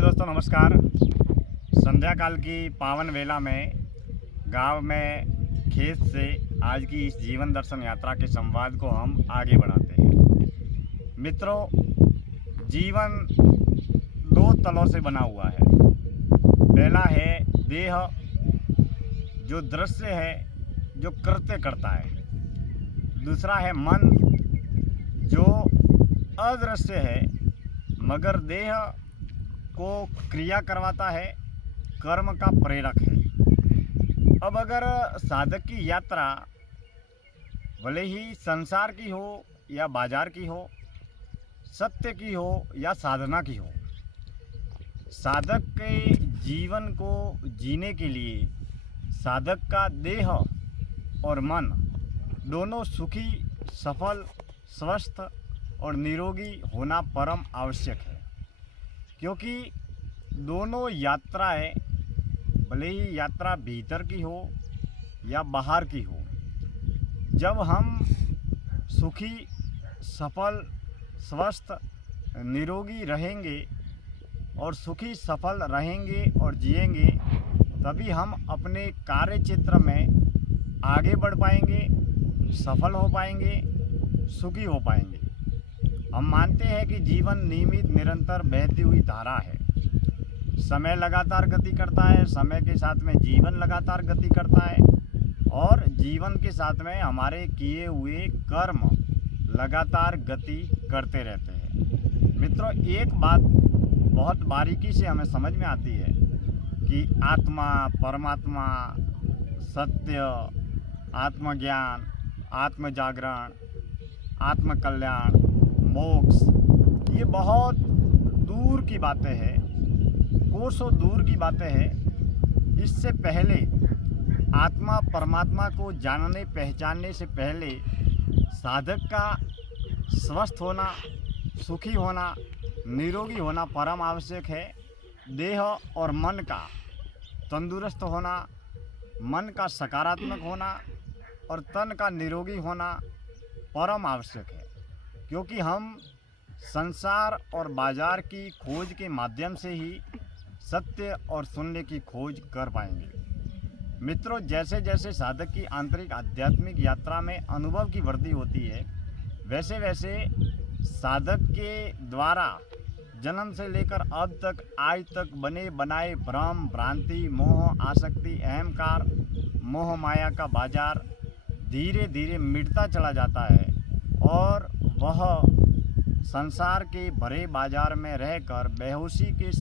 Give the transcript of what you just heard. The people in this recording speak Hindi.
चलिए दोस्तों, नमस्कार। संध्या काल की पावन वेला में गांव में खेत से आज की इस जीवन दर्शन यात्रा के संवाद को हम आगे बढ़ाते हैं। मित्रों, जीवन दो तलों से बना हुआ है। पहला है देह, जो दृश्य है, जो कृत्य करता है। दूसरा है मन, जो अदृश्य है मगर देह को क्रिया करवाता है, कर्म का प्रेरक है। अब अगर साधक की यात्रा भले ही संसार की हो या बाजार की हो, सत्य की हो या साधना की हो, साधक के जीवन को जीने के लिए साधक का देह और मन दोनों सुखी, सफल, स्वस्थ और निरोगी होना परम आवश्यक है। क्योंकि दोनों यात्राएं, भले ही यात्रा भीतर की हो या बाहर की हो, जब हम सुखी, सफल, स्वस्थ, निरोगी रहेंगे और सुखी, सफल रहेंगे और जिएंगे, तभी हम अपने कार्य क्षेत्र में आगे बढ़ पाएंगे, सफल हो पाएंगे, सुखी हो पाएंगे। हम मानते हैं कि जीवन नियमित, निरंतर बहती हुई धारा है। समय लगातार गति करता है, समय के साथ में जीवन लगातार गति करता है और जीवन के साथ में हमारे किए हुए कर्म लगातार गति करते रहते हैं। मित्रों, एक बात बहुत बारीकी से हमें समझ में आती है कि आत्मा, परमात्मा, सत्य, आत्मज्ञान, आत्मजागरण, आत्मकल्याण, मोक्ष, ये बहुत दूर की बातें हैं, कोसों दूर की बातें हैं। इससे पहले आत्मा परमात्मा को जानने पहचानने से पहले साधक का स्वस्थ होना, सुखी होना, निरोगी होना परम आवश्यक है। देह और मन का तंदुरुस्त होना, मन का सकारात्मक होना और तन का निरोगी होना परम आवश्यक है। क्योंकि हम संसार और बाजार की खोज के माध्यम से ही सत्य और शून्य की खोज कर पाएंगे। मित्रों, जैसे जैसे साधक की आंतरिक आध्यात्मिक यात्रा में अनुभव की वृद्धि होती है, वैसे वैसे साधक के द्वारा जन्म से लेकर अब तक, आज तक बने बनाए भ्रम, भ्रांति, मोह, आसक्ति, अहंकार, मोह माया का बाजार धीरे धीरे मिटता चला जाता है और वह संसार के भरे बाजार में रहकर बेहोशी के